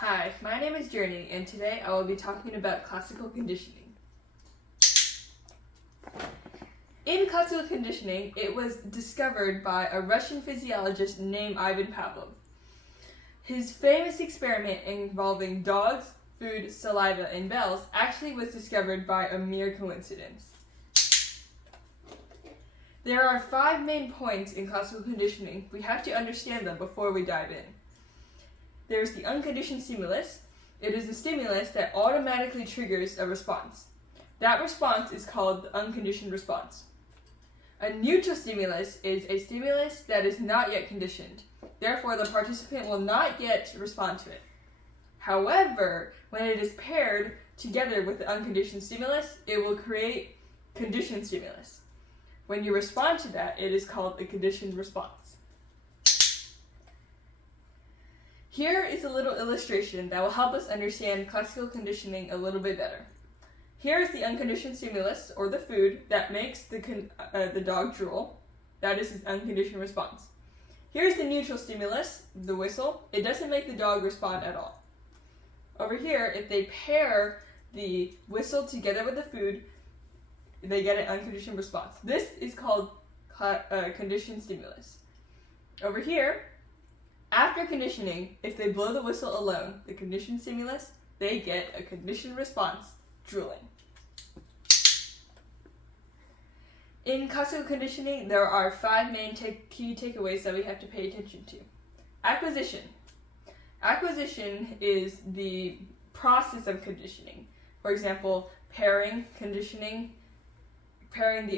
Hi, my name is Journey, and today I will be talking about classical conditioning. In classical conditioning, it was discovered by a Russian physiologist named Ivan Pavlov. His famous experiment involving dogs, food, saliva, and bells actually was discovered by a mere coincidence. There are 5 main points in classical conditioning. We have to understand them before we dive in. There's the unconditioned stimulus. It is a stimulus that automatically triggers a response. That response is called the unconditioned response. A neutral stimulus is a stimulus that is not yet conditioned. Therefore, the participant will not yet respond to it. However, when it is paired together with the unconditioned stimulus, it will create conditioned stimulus. When you respond to that, it is called a conditioned response. Here is a little illustration that will help us understand classical conditioning a little bit better. Here is the unconditioned stimulus, or the food, that makes the dog drool. That is his unconditioned response. Here's the neutral stimulus, the whistle. It doesn't make the dog respond at all. Over here, if they pair the whistle together with the food, they get an unconditioned response. This is called conditioned stimulus. Over here, after conditioning, if they blow the whistle alone, the conditioned stimulus, they get a conditioned response, drooling. In classical conditioning, there are 5 main key takeaways that we have to pay attention to. Acquisition. Acquisition is the process of conditioning. For example, pairing the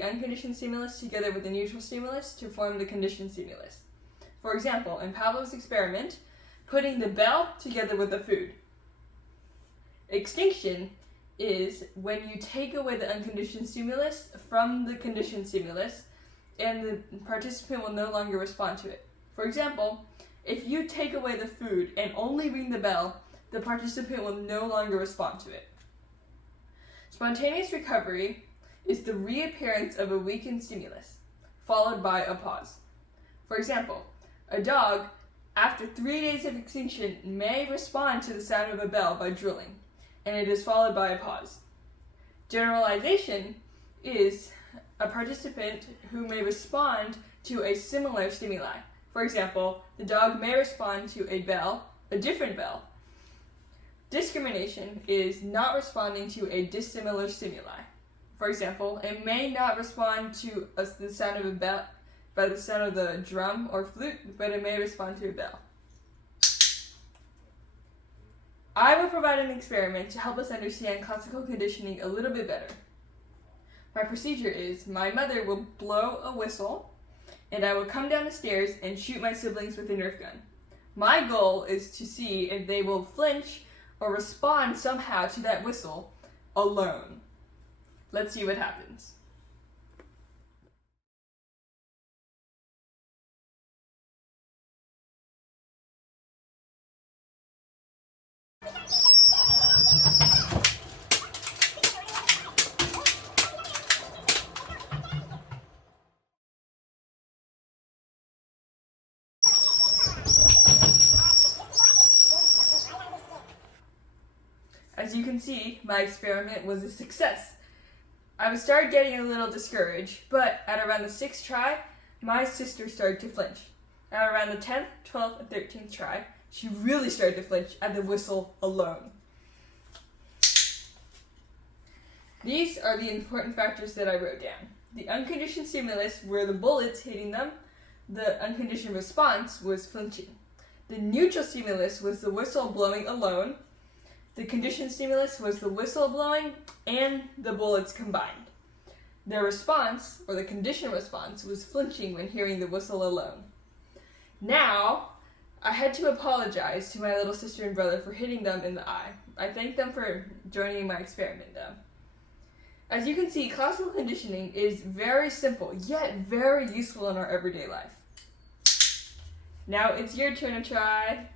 unconditioned stimulus together with the neutral stimulus to form the conditioned stimulus. For example, in Pavlov's experiment, putting the bell together with the food. Extinction is when you take away the unconditioned stimulus from the conditioned stimulus, and the participant will no longer respond to it. For example, if you take away the food and only ring the bell, the participant will no longer respond to it. Spontaneous recovery is the reappearance of a weakened stimulus, followed by a pause. For example, a dog, after 3 days of extinction, may respond to the sound of a bell by drooling, and it is followed by a pause. Generalization is a participant who may respond to a similar stimuli. For example, the dog may respond to a bell, a different bell. Discrimination is not responding to a dissimilar stimuli. For example, it may not respond to the sound of a bell by the sound of the drum or flute, but it may respond to a bell. I will provide an experiment to help us understand classical conditioning a little bit better. My procedure is my mother will blow a whistle, and I will come down the stairs and shoot my siblings with a Nerf gun. My goal is to see if they will flinch or respond somehow to that whistle alone. Let's see what happens. As you can see, my experiment was a success. I started getting a little discouraged, but at around the 6th try, my sister started to flinch. At around the 10th, 12th, and 13th try, she really started to flinch at the whistle alone. These are the important factors that I wrote down. The unconditioned stimulus were the bullets hitting them. The unconditioned response was flinching. The neutral stimulus was the whistle blowing alone. The conditioned stimulus was the whistle blowing and the bullets combined. The response, or the conditioned response, was flinching when hearing the whistle alone. Now, I had to apologize to my little sister and brother for hitting them in the eye. I thank them for joining my experiment though. As you can see, classical conditioning is very simple, yet very useful in our everyday life. Now it's your turn to try.